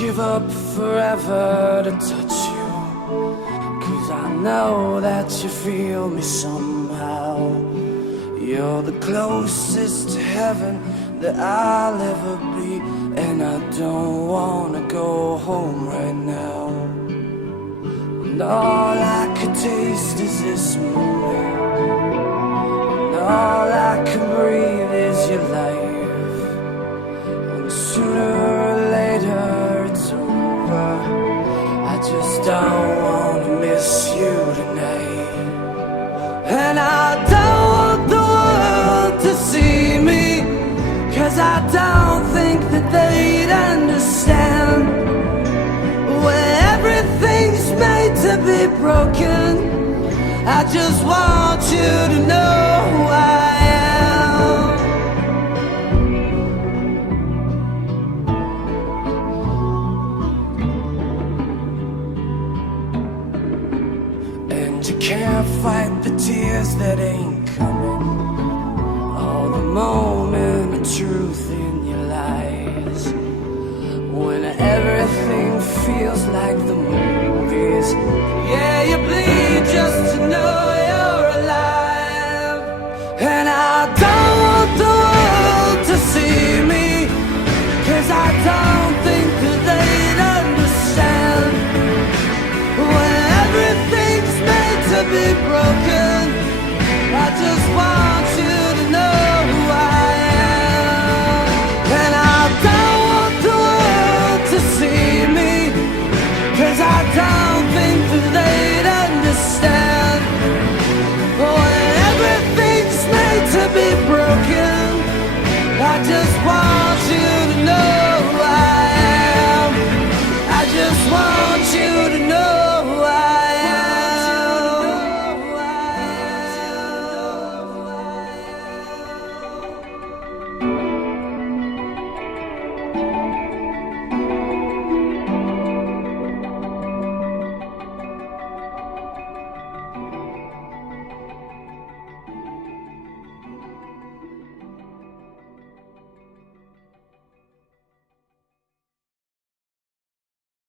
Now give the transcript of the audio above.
give up forever to touch you, 'cause I know that you feel me somehow. You're the closest to heaven that I'll ever be, and I don't wanna go home right now. And all I could taste is this moment, and all I can breathe is your life. And sooner or later it's over, I just don't wanna miss you tonight. And I don't want the world to see me, 'cause I don't think that they'd understand. When everything's made to be broken, I just want you to know who I am. And you can't fight the tears that ain't coming, all the moment of truth in your lies. When everything feels like the movies, yeah.